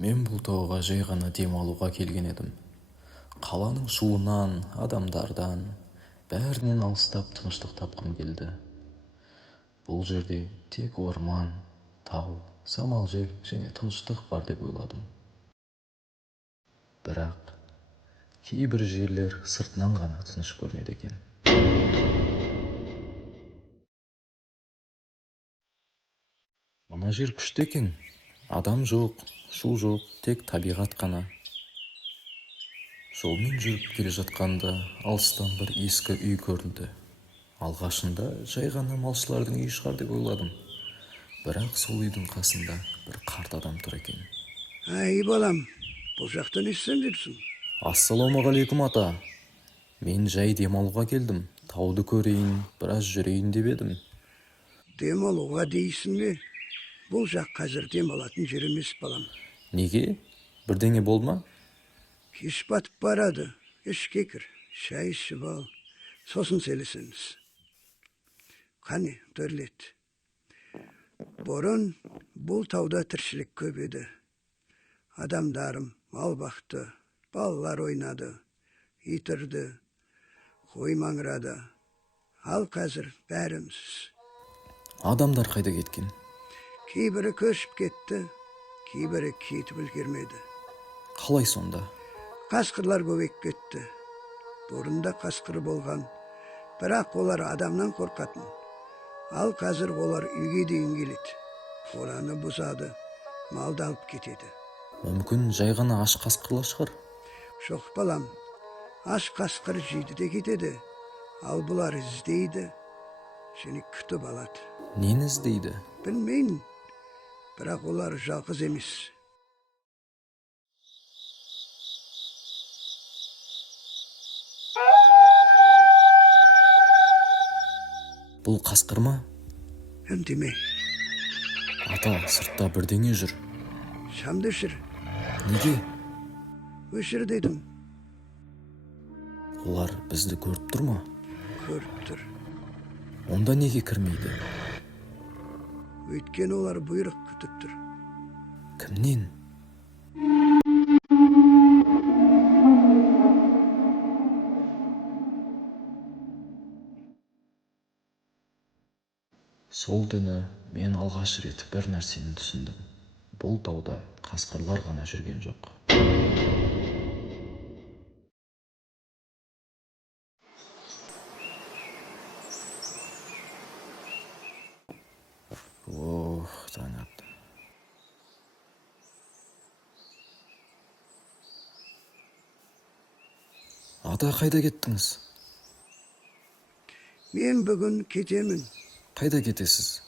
Мен бұл тауға жай ғана демалуға келген едім. Қаланың шуынан, адамдардан, бәрінен алыстап тыныштық тапқым келді. Бұл жерде тек орман, тау, самал жел және тыныштық бар деп ойладым. Бірақ кейбір жерлер сыртынан ғана тыныш көрінеді екен. Мына жер күшті екен. Адам жоқ, шу жоқ, тек табиғат қана. Жолмен жүріп келе жатқанда алыстан бір ескі үй көрінді. Алғашында жай ғана малшылардың үйі шығар деп ойладым. Бірақ сол үйдің қасында бір қарт адам тұр екен. Ай балам, бұл жақта не істеп жүрсің? Ассалаумағалейкум ата. Мен жай демалуға келдім. Тауды көрейін, біраз жүрейін деп едім. Демалуға дейсің бе? Бұл жақ қазір демалатын жер емес балам. Неге? Бірдеңе болды ма? Кеш батып барады. Ішке кір, шай ішіп ал. Сосын сөйлесеміз. Қане, төрлет. Бұрын бұл тауда тіршілік көп еді. Адамдарым мал бақты, балалар ойнады, ит үрді, қой маңырады. Ал қазір бәріміз. Адамдар қайда кеткен? Кейбірі көшіп кетті, кейбірі кетіп үлгермеді. Қалай сонда? Қасқырлар көбейіп кетті. Бұрында қасқыр болған, бірақ олар адамнан қорқатын. Ал қазір олар үйге дейін келеді. Қораны бұзады, малды алып кетеді. Мүмкін жай ғана аш қасқырлар шығар. Жоқ балам, аш қасқыр жейді де кетеді. Ал бұлар іздейді, сені күтіп алады. Нені іздейді? Білмеймін, бірақ олар жалғыз емес. Бұл қасқыр ма? Үндеме, Ата, сыртта бірдеңе жүр. шамды өшір. Неге? Өшір дедім. Олар бізді көріп тұр ма? Көріп тұр. Онда неге кірмейді? Өйткені олар бұйрық күтіп тұр. Кімнен? Сол түні мен алғаш рет бір нәрсені түсіндім. Бұл тауда қасқырлар ғана жүрген жоқ. Таң атты. Ата, қайда кеттіңіз? Мен бүгін кетемін. Қайда кетесіз?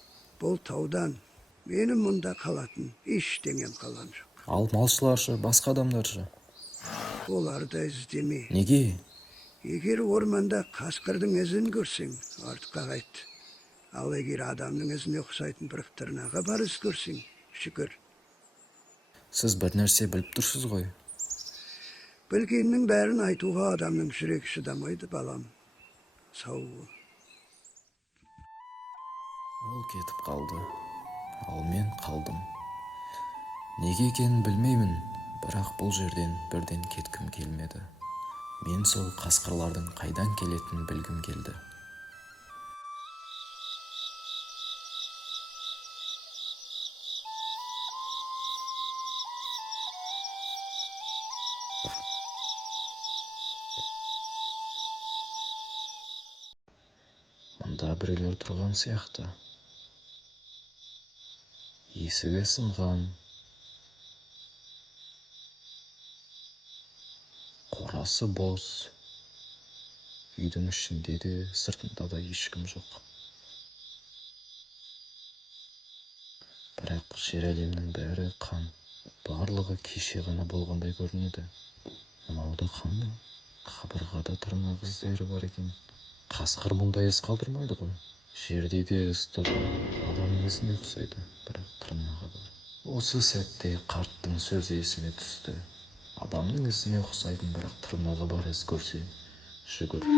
Бұл таудан менің мұнда қалатын ештеңем қалған жоқ. Ал малшыларшы, басқа адамдаршы? Оларды іздеме. Неге? Егер орманда қасқырдың ізін көрсең, артқа қайт. Ал егер адамның ізіне ұқсайтын бір тырнағы бар із көрсең, шүкір. Сіз бір нәрсе біліп тұрсыз ғой. Білгеннің бәрін айтуға адамның жүрегі шыдамайды, балам. Сау бол. Ол кетіп қалды, ал мен қалдым. Неге екенін білмеймін, бірақ бұл жерден бірден кеткім келмеді. Мен сол қасқырлардың қайдан келетінін білгім келді. Мұнда біреулер тұрған сияқты. Есігі сынған, қорасы бос, үйдің ішінде де сыртында да ешкім жоқ. Бірақ жер әлемнің бәрі қан, барлығы кеше ғана болғандай көрінеді. Мынау да қан ба? Қабырғада тырнақ іздері бар екен. Қасқыр мұндай із қалдырмайды ғой. Жерде де із тұр, адамның ізіне ұқсайды, бірақ тырнағы бар. Осы сәтте қарттың сөзі есіме түсті. Адамның ізіне ұқсайтын, бірақ тырнағы бар із көрсе, шүкір.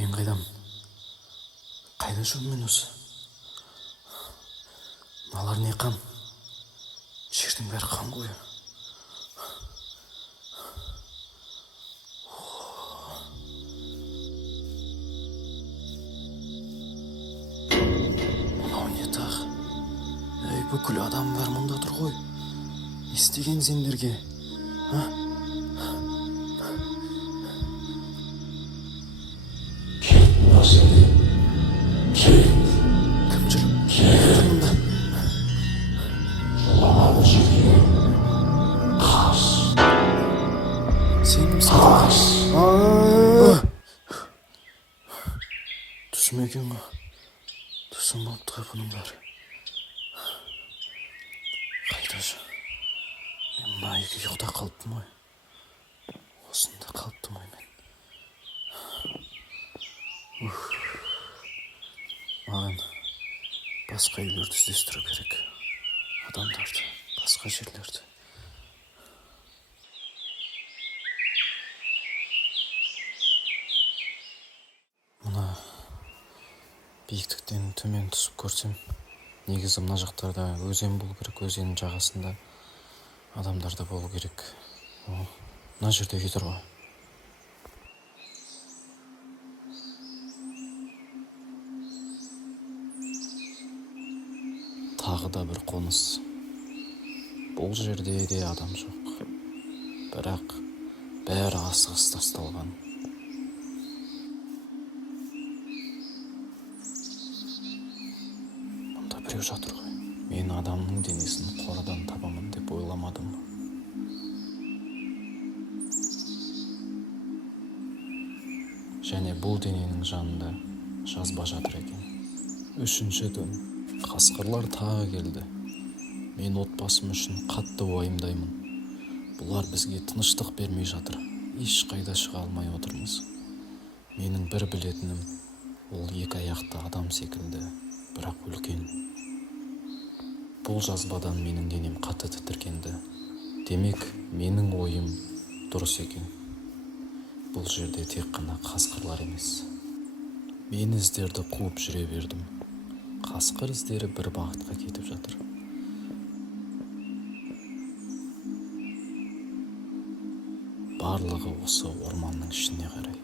Мен қайдам? Қайда жүрмін мен осы? Мыналар не қан? Жердің бәрі қан ғой. Мынау не тағы? Ей, бүкіл адам бәрі мұнда тұр ғой. Не істеген сендерге? Кім жүр мұнда? Сенімсің? Түсім екен ғой. Түсім болып тұр бұның бәрі. Қайда жүр? Мен мына үйге ұйықта қалыптым ғой. Осында қалыптым ғой мен. Маған басқа үйлерді іздестіру керек. Адамдарды, басқа жерлерді. Мына биіктіктен төмен түсіп көрсем, негізі мына жақтарда өзен болу керек. Өзеннің жағасында адамдар да болу керек. Мына жерде үй тұр ғой. Тағы да бір қоныс. Бұл жерде де адам жоқ. Бірақ бәрі асығыс тасталған. Мұнда біреу жатыр ғой. Мен адамның денесін қорадан табамын деп ойламадым. Және бұл дененің жанында жазба жатыр екен. 3-ші түн. Қасқырлар тағы келді. Мен отбасым үшін қатты уайымдаймын. Бұлар бізге тыныштық бермей жатыр. Ешқайда шыға алмай отырмыз. Менің бір білетінім, ол 2 аяқты адам секілді, бірақ үлкен. Бұл жазбадан менің денем қатты тітіркенді. Демек, менің ойым дұрыс екен. Бұл жерде тек қана қасқырлар емес. Мен іздерді қуып жүре бердім. Қасқыр іздері бір бағытқа кетіп жатыр. Барлығы осы орманның ішіне қарай.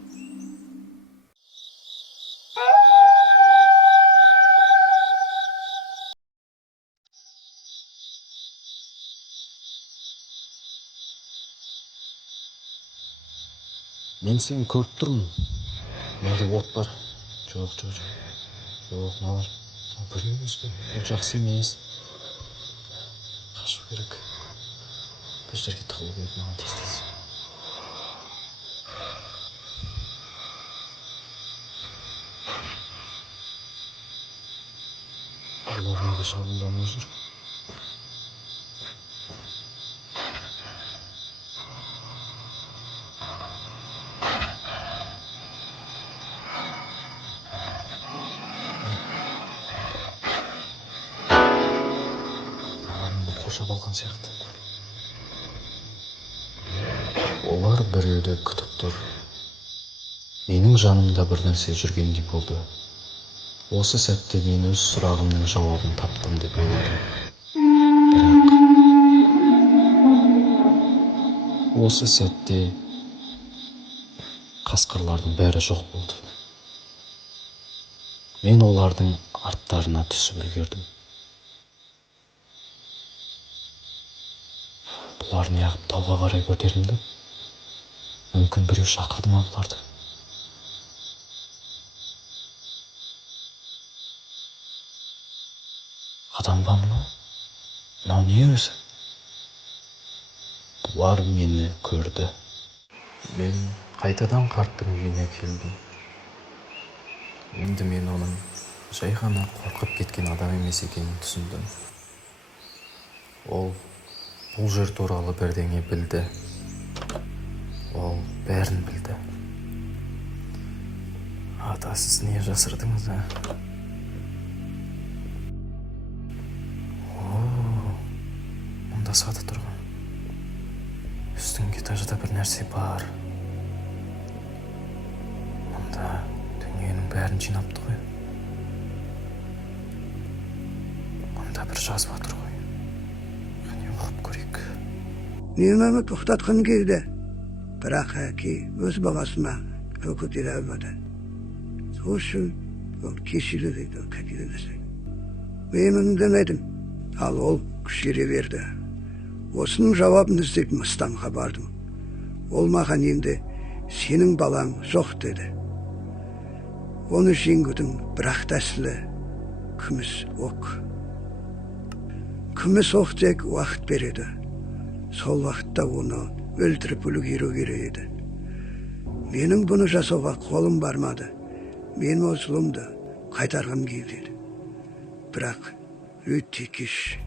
Мен сені көріп тұрмын. Менде от бар. Жоқ, мыналар. Білмейміз ғой. Ол жақсы емес. Қашу керек. Бір жерге тығылу керек маған тез. Олар неге шабуылдамай жүр? Қоршап алған сияқты. Олар біреуді күтіп тұр. Менің жанымда бір нәрсе жүргендей болды. Осы сәтте мен өз сұрағымның жауабын таптым деп ойладым. Бірақ осы сәтте қасқырлардың бәрі жоқ болды. Мен олардың арттарына түсіп үлгердім. Бұлар неғып тауға қарай көтерілді? Мүмкін біреу шақырды ма бұларды? Адам ба мынау? Мынау не өзі? Бұлар мені көрді. Мен қайтадан қарттың үйіне келдім. Енді мен оның жай ғана қорқып кеткен адам емес екенін түсіндім. Ол бұл жер туралы бірдеңе білді. Ол бәрін білді. Ата, сіз не жасырдыңыз, а? Мұнда саты тұрған. Үстіңгі этажда бір нәрсе бар. Мұнда дүниенің бәрін жинапты ғой. Мұнда бір жазып жатыр ғой. Қане оқып көрейік. Немені тоқтатқан кезде, бірақ әке өз баласына көтере алмады. Сол үшін ол кешірі дейді, қайтеді десең. Мен демедім, ал ол күшере берді. Осының жауабын іздеп Мыстанға бардым. Ол маған енді сенің балаң жоқ деді. Оны жеңгудің бірақ тәсілі күміс оқ. Күміс оқ тек уақыт береді. Сол уақытта оны өлтіріп үлгеру керек еді. Менің бұны жасауға қолым бармады. Мен ол зұлымды қайтарғым келді. Бірақ өте кеш,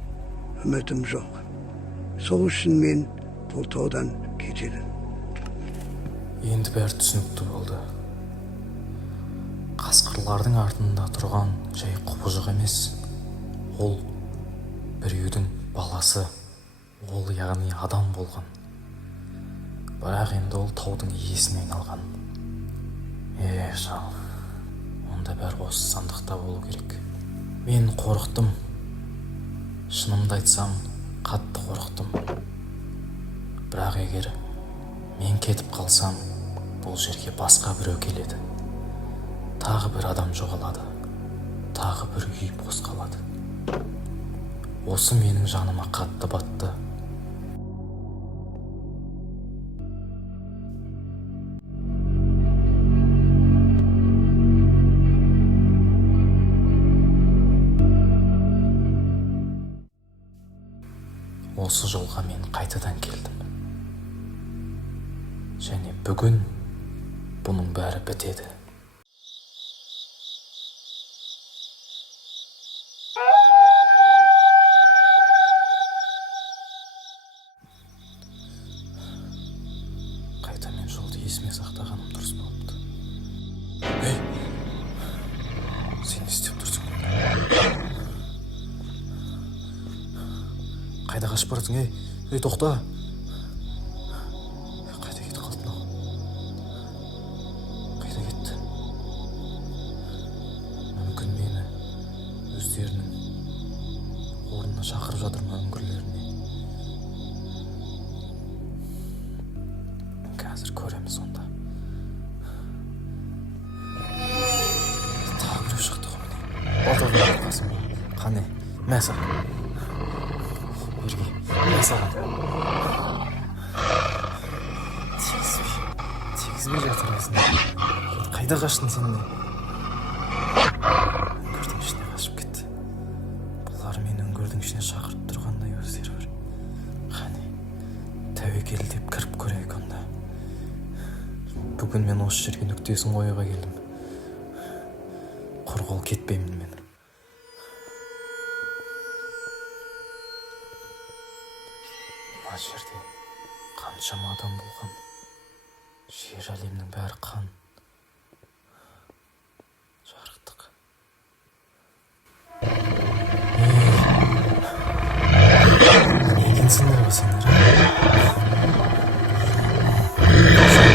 үмітім жоқ. Сол үшін мен бұл таудан кетедім. Енді бәрі түсінікті болды. Қасқырлардың артында тұрған жай құбыжық емес. Ол біреудің баласы, ол яғни адам болған. Бірақ енді ол таудың иесіне айналған. Шал, онда бәрі осы сандықта болу керек. Мен қорықтым. Шынымды айтсам, қатты қорықтым. Бірақ егер мен кетіп қалсам, бұл жерге басқа біреу келеді. Тағы бір адам жоғалады. Тағы бір үй бос қалады. Осы менің жаныма қатты батты. Осы жолға мен қайтадан келдім. Және бүгін бұның бәрі бітеді. Қайта мен жолды есіме сақтағаным дұрыс болыпты. Ей! Сен не істеп тұрсың? Қайда қашып барасың, ей? Ей, тоқта! Қайда кетті қалды мынау? Қайда кетті? Мүмкін мені өздерінің орнына шақырып жатыр ма, үңгірлеріне? Қазір көреміз онда. Тағы біреу шықты ғой міне. Балтадан арқасың. Қане, мә саған. Берге, мә саған. Тегізбей жатыр өзіне. Қайда қаштың сен де? Үңгірдің ішіне қашып кетті. Бұлар мені үңгірдің ішіне шақырып тұрғандай өздері бір. Қане, тәуекел деп кіріп көрейік онда. Бүгін мен осы жерге нүктесін қоюға келдім. Құр қол кетпеймін мен. Мына жерде қаншама адам болған. Жер әлемнің бәрі қан. Жарықтық. Не екенсіңдер ғой сендер?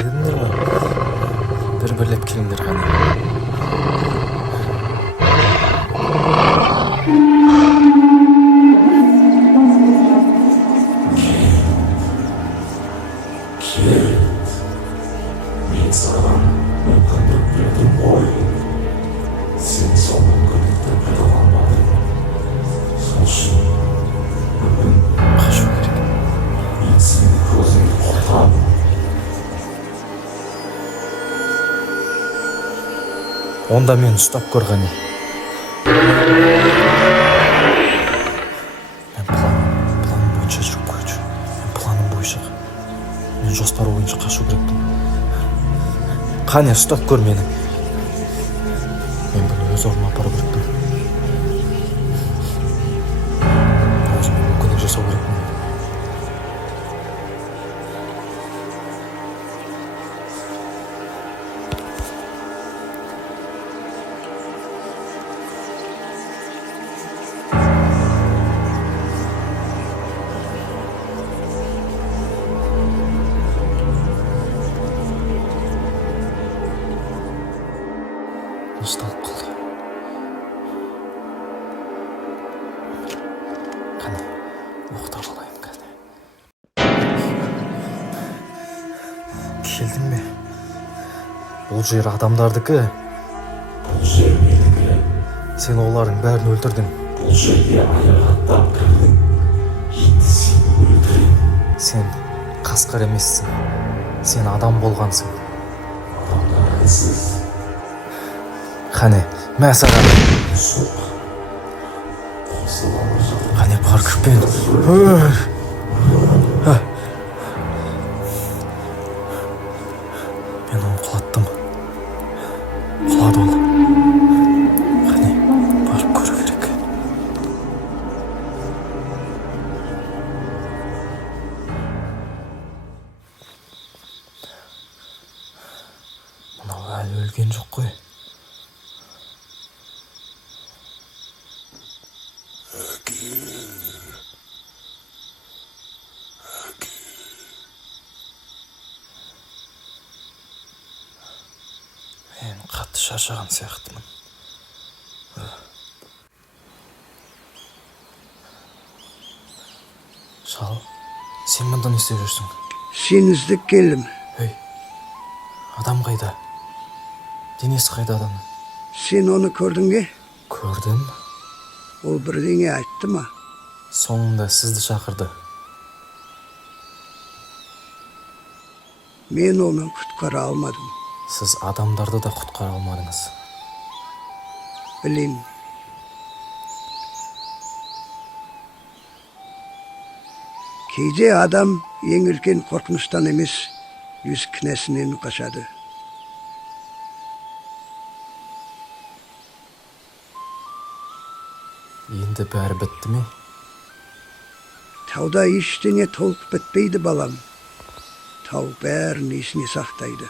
Дедіңдер ғой? Бір-бірлеп келіңдер ғана. Онда мен ұстап көрғане. Мен планым бойынша жүріп көрші. Мен планым бойынша. Мен жоспар бойынша қашу керекпін. Қане, ұстап көр мені. Мен бұны өз орныма апару керекпін. Өзіме мүмкіндік жасау керекпін. Ұсталып қалды. келдің бе? Бұл жер адамдардікі. Бұл жер менікі. Сен олардың бәрін өлтірдің. Бұл жерге аяқ аттап кірдің. Енді сені өлтірем. Сен қасқыр емессің. Сен адам болғансың. Адамдар әлсіз. Қане, мә саған. Соқ. Қосыла жақ. Қане, бар күшпен. Мен оны құлаттым. Құлады ол. Қане, барып көру керек. Мынау әлі өлген жоқ қой. Мен қатты шаршаған сияқтымын. Шал, сен мұнда не істеп жүрсің? Сен іздеп келдім. Ей, адам қайда? Денесі қайда адамның? Сен оны көрдің бе? Көрдім. Ол бірдеңе айтты ма? Соңында сізді шақырды. Мен оны құтқара алмадым. Сіз адамдарды да құтқара алмадыңыз. Білем. Кейде адам ең үлкен қорқыныштан емес, өз кінәсінен қашады. Енді бәрі бітті ме? Тауда ештеңе толық бітпейді балам. Тау бәрін есіне сақтайды.